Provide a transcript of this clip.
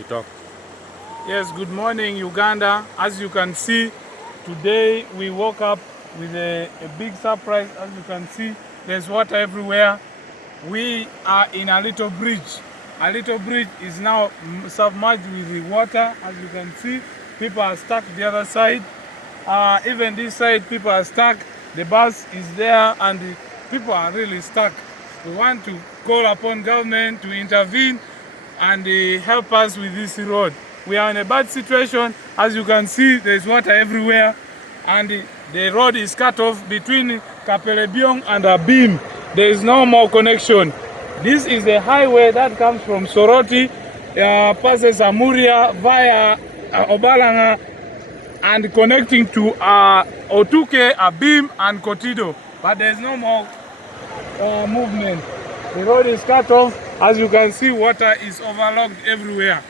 You talk. Yes, good morning, Uganda. As you can see, today we woke up with a big surprise. As you can see, there's water everywhere. We are in Alito bridge. Alito bridge is now submerged with the water. As you can see, people are stuck the other side. Even this side, people are stuck. The bus is there and the people are really stuck. We want to call upon government to intervene and help us with this road. We are in a bad situation. As you can see, there's water everywhere and the road is cut off between Kapelebyong and Abim. There is no more connection. This is the highway that comes from Soroti, passes Amuria via Obalanga and connecting to Otuke, Abim and Kotido. But there's no more movement. The road is cut off. As you can see, water is overlocked everywhere.